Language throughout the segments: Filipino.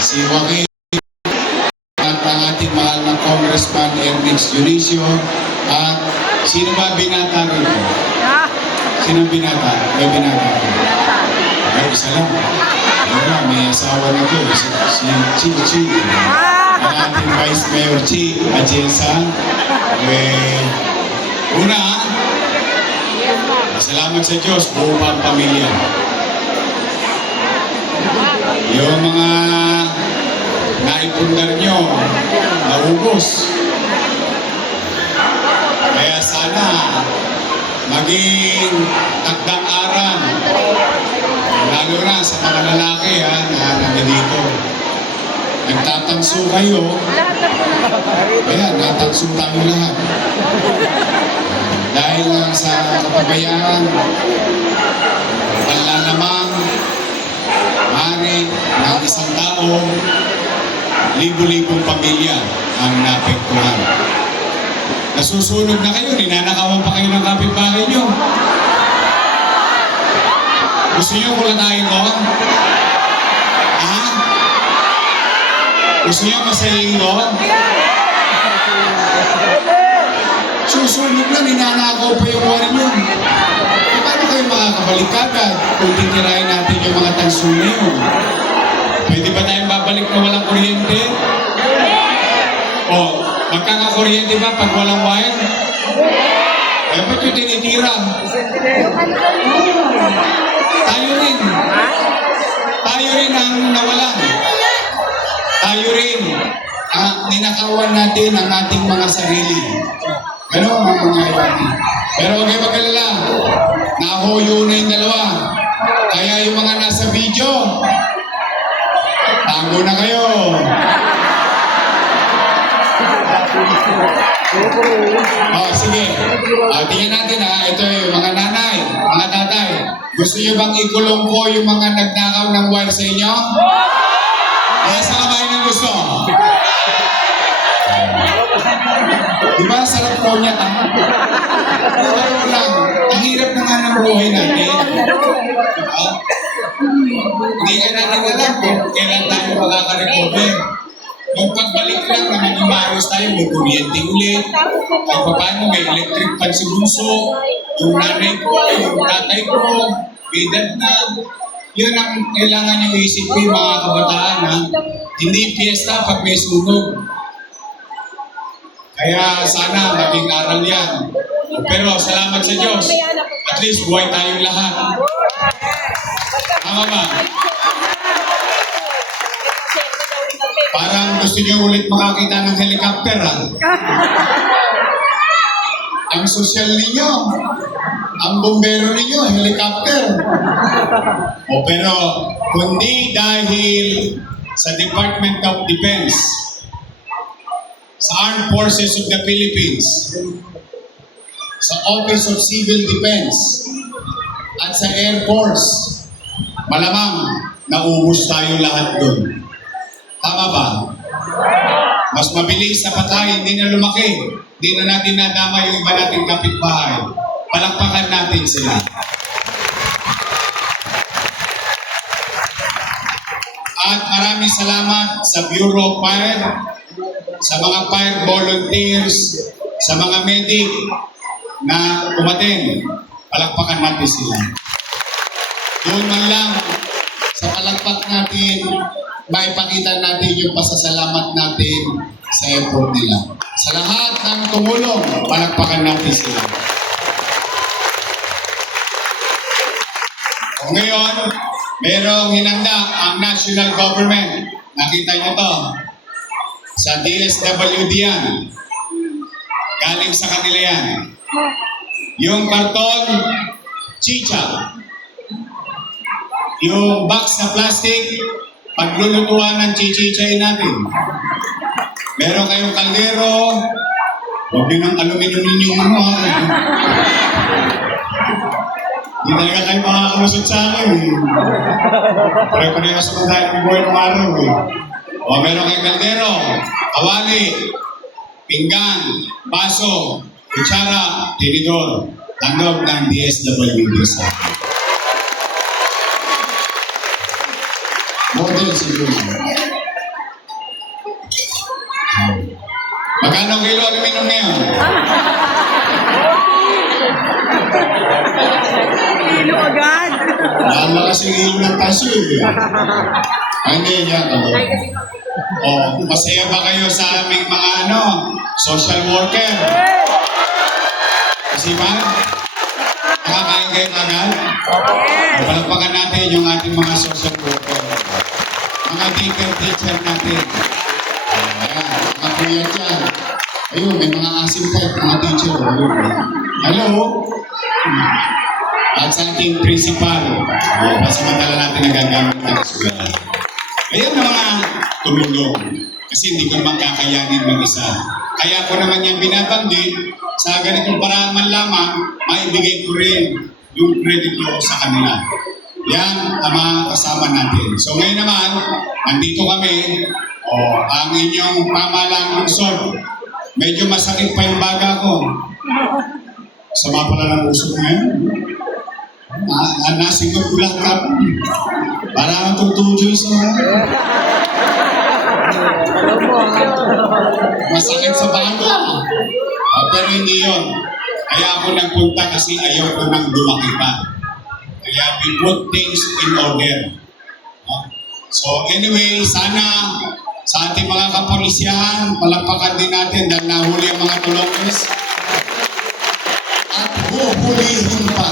si Joaquin at ang ating mahal na Congressman Ernest Dionisio. At sino ba binata rito? Sino binata? May binata. Ay, isa lang. Wala, may asawa na to. Si Chi. Ang ating Vice Mayor Chi Atienza. Una, salamat sa Diyos, buo pa ang pamilya. Yung mga naipundar nyo, naubos. Kaya sana maging takdang-aran, lalo na sa mga lalaki na nandito. Nagtatanso kayo, kaya natanso tayo lahat. Dahil lang sa kapabayaan, panlalamang, maaaring ng isang tao, libo-libong pamilya ang naapektuhan. Nasusunog na kayo, ninanakawan pa kayo ng kapitbahay nyo. Gusto nyo kulatayin ko? Ha? Gusto nyo masayin ko? Susunog na, ninanakaw pa yung wari nyo. Paano kayo makakabalik agad kung titirahin natin yung mga tanso na yun? Pwede ba tayong babalik na walang kuryente? O, magkakakuryente ba pag walang wire? Eh, ba't yung tinitira? Tayo rin. Tayo rin ang nawalan. Tayo rin. Ninakawan natin ang ating mga sarili. Ganon ang mangyayari. Pero huwag kayo mag-alala. Nahuyo na yung dalawa. Kaya yung mga nasa video, tago na kayo. Sige. Tingnan natin Ito yung mga nanay, mga tatay. Gusto nyo bang ikulong ko yung mga nagnakaw ng wire sa inyo? Sa kamay ng gusto. Diba sarap po niya Pero lang, ang hirap na nga ng buhay natin. Hindi ka natin alam kung kailan tayo makaka-recover. Yung pagbalik lang na maging maayos tayo, may kuryente ulit. Ay paano, may electric fan si Bunso, yung nanay ko, yung tatay ko, edad na. Yun ang kailangan nyo isipin mga kabataan hindi piyesta pag may sunog. Kaya sana maging aral yan. Pero salamat sa Diyos. At least buhay tayong lahat. Tama ba? Parang gusto niyo ulit makakita ng helicopter Ang sosyal ninyo, ang bombero ninyo, helicopter. Pero kundi dahil sa Department of Defense, sa Armed Forces of the Philippines, sa Office of Civil Defense, at sa Air Force, malamang naubos tayo lahat doon. Tama ba? Mas mabilis sa patay, hindi na lumaki. Hindi na natin nadama yung iba nating kapitbahay. Palakpakan natin sila. At maraming salamat sa Bureau of Fire, sa mga fire volunteers, sa mga medic na umaten. Palakpakan natin sila. Doon man lang sa palakpak natin, maipakita natin yung pasasalamat natin sa effort nila. Sa lahat ng tumulong, palakpakan natin sila. O ngayon, merong hinanda ang national government. Nakita niyo to. Sa DSWD yan. Galing sa kanila yan. Yung karton, chicha. Yung box na plastic, paglulutuan ng chichichay natin. Meron kayong kaldero, huwag nyo ng aluminum ninyong Hindi talaga kayo makakalusot sa akin Pare-pareho sa mga ng buhay ng araw O meron kayong kaldero, kawali, pinggan, baso, kutsara, tinidor, tanggap ng DSWD sa model siguro. Magkano kilo aluminum ngayon? Kilo agad. Lalo kasi kilo ng taso eh. Ay, hindi yan. Oh, masaya ba kayo sa aming mga social worker? Kasi ba? Nakakain kayo agad? Palagpagan natin yung ating mga social worker. Mga teacher natin. Ayan, mga kuya dyan. Ayun, may mga asim pa mga teacher. Ayun. Hello? At sa ating principal. Pasamantala natin nagagamit ng eskwela. Ayan na mga tumulong. Kasi hindi ko naman kakayanin mag-isa. Kaya ko naman yung binabanggit, sa ganitong paraan man lamang, maibigay ko rin yung credit ko sa kanila. Yan ang mga kasama natin. So ngayon naman, nandito kami, ang inyong pamahalang lungsod. Medyo masakit pa yung baga ko. Sama pala ng uso ngayon. Nasingot ko lang ka. Para ang tutujoy sa masakit sa baga. Pero hindi yun. Kaya ako nagpunta kasi ayaw ko nang lumaki pa. Kaya we put things in order. So anyway, sana sa ating mga kapolisyahan, palakpakan din natin dahil nahuli ang mga tulongers. At huhulihin pa.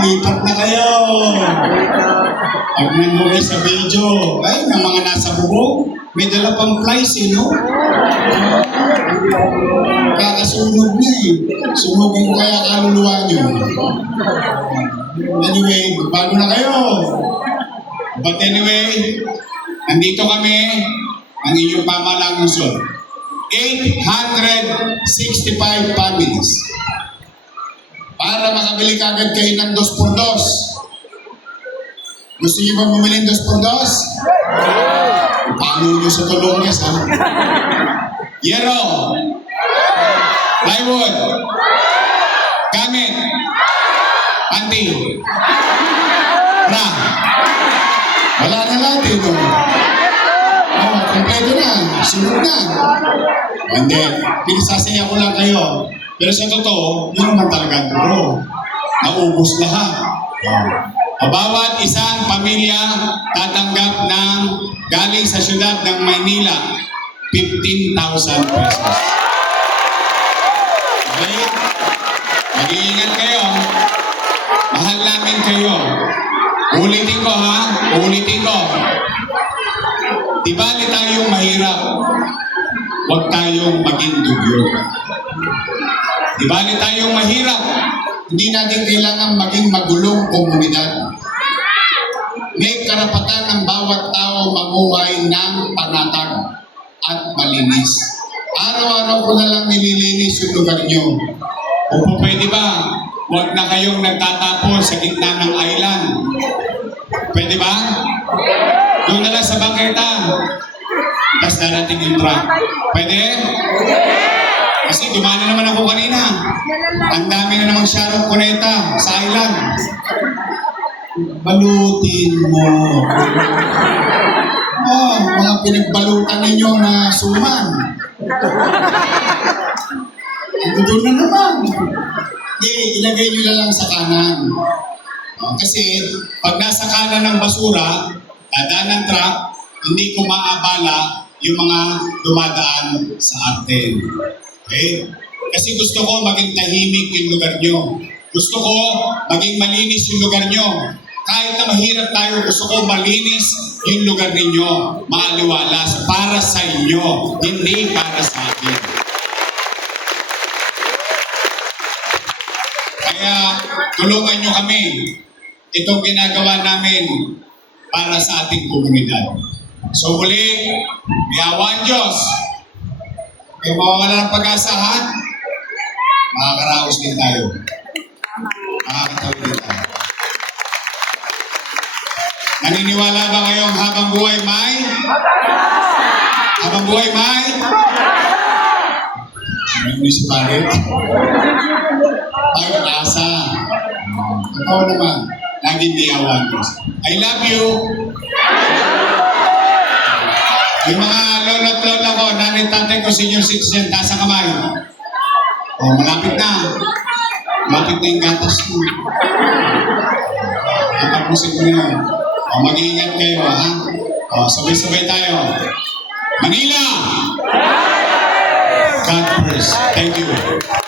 Lipat na kayo. Pag nanguwi sa video, ay, ng mga nasa bubong, may dala pang flies no? Kakasunog na eh. Sunugin ko kaya kaluluwa nyo. Anyway, bago na kayo. But anyway, nandito kami, ang inyong pamahalang lungsod. 865 families. Para makabili kagad kayo ng 2x2. Gusto niyo ba bumili ng 2x2? Paano nyo sa tulungas, ha? Yero. Plywood. Gamit. Panty. Ra. Wala na lahat eh, no? Kompleto na. Sunod na. Hindi. Pinasasaya ko lang kayo. Pero sa totoo, yun naman talaga totoo. Naubos lahat. Bawat isang pamilya tatanggap ng galing sa syudad ng Maynila, 15,000 pesos. Okay? Mag-iingat kayo. Mahal namin kayo. Ulitin ko ha. Ulitin ko. Di bali tayong mahirap. Huwag tayong maging dugyot. Di bali tayong mahirap. Hindi natin kailangan maging magulong komunidad. May karapatan ng bawat tao mamuhay ng panatag at malinis. Araw-araw ko na lang nililinis yung lugar nyo. O pwede ba, huwag na kayong nagtatapon sa gitna ng island. Pwede ba? Doon na lang sa bangketa. Tapos darating yung truck. Pwede? Kasi dumana naman ako kanina. Ang dami na namang Sharon Cuneta sa island. Balutin mo. Mga pinagbalutan ninyo na suman. Doon na naman. Hindi, ilagay nyo na lang sa kanan. Kasi pag nasa kanan ng basura, dadaan ng truck, hindi ko maabala yung mga dumadaan sa atin. Okay? Kasi gusto ko maging tahimik yung lugar nyo. Gusto ko maging malinis yung lugar nyo. Kahit na mahirap tayo, gusto ko malinis yung lugar ninyo. Maaliwalas para sa inyo, hindi para sa akin. Kaya tulungan nyo kami. Itong ginagawa namin para sa ating komunidad. So muli, may awa ang Diyos. May mawawala ng pag-asa, ha? Makakaraos din tayo. Makakatawid din tayo. Naniniwala ba kayong habang buhay may? Habang buhay may? Municipality. Pag-asa. Totoo naman. Laging may awa ang Diyos. I love you. Yung mga lolo't lola ko, nanay tatay ko, senior citizen, taas ang kamay. O, malapit na. Malapit na yung gatas ko. Tatapusin ko na. O, mag-iingat kayo, ha? O, sabay-sabay tayo. Manila! God first. Thank you.